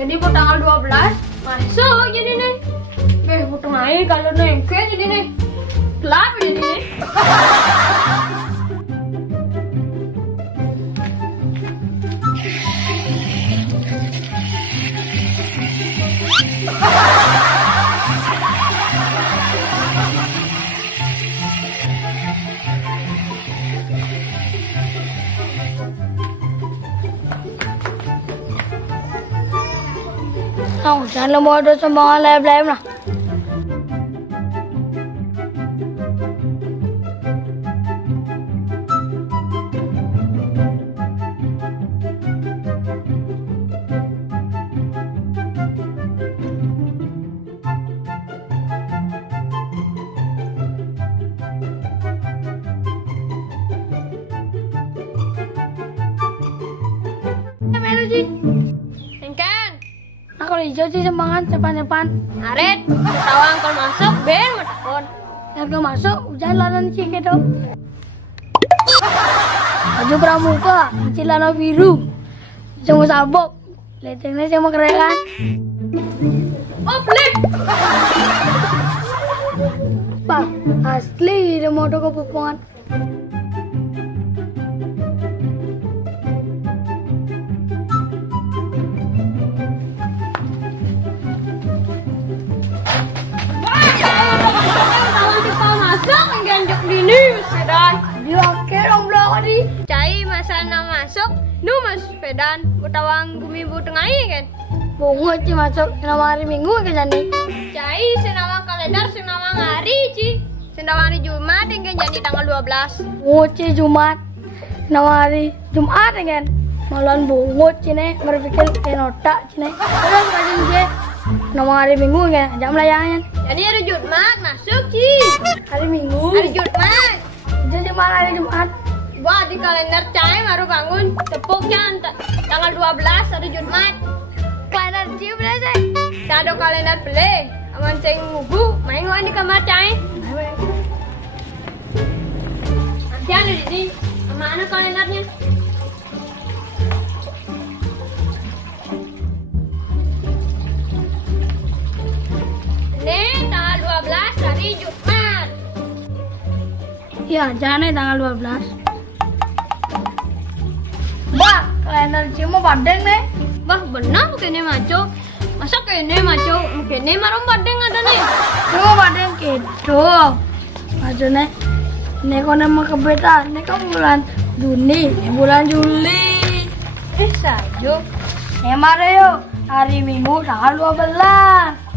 Jadi buat tanggal 12 masuk jadi nih. Buat tengahnya kalau nengke jadi nih. Gelap jadi nih. Không, jangan lah mau ada sumbangan lain-lain lah. Energi. Engkan. Aku hijau sih sumbangan depan-depan. Aret, tahu angkol masuk, ben matakon. Harga masuk, hujan lanan cik itu. Baju pramuka, celana biru, semua sabuk, letengnya sama kerekan. Oh, flip. Pak, asli dia mau ke pupungan. Dia kerong belakang di. Cai masa nama masuk, nu masuk sepedaan, butawang gumi bu tengahi kan. Bungut sih masuk, nama hari Minggu ke jadi. Cai senama kalender, senama hari ci. Senama hari Jumat yang jadi tanggal 12. Bungut sih Jumat, nama hari Jumat kan. Malam bungut sih nih, berpikir kenota sih nih. Terus kali dia, nama hari Minggu kan, jam layangan. Jadi hari Jumat masuk ci. Hari Minggu. Hari Jumat. Jadi mana hari Jumat? Wah di kalender cai baru bangun tepuknya tanggal 12 hari Jumat. Kalender sih boleh sih. Sado kalender beli. Aman ceng mugu, main ngoan di kamar cai. Nanti ada di sini. Mana kalendernya? Ini tanggal 12 hari Jumat. Iya, jangan tanggal 12. Bah, kalender cimo badeng nih. Bah, benar kene maco. Masa kene maco, kene marong badeng ada nih. Cimo badeng gitu. Maco nih. Ini kau nama kebeta. Ini kan bulan Juni, bulan Juli. Sajo. Emang yuk hari Minggu tanggal 12.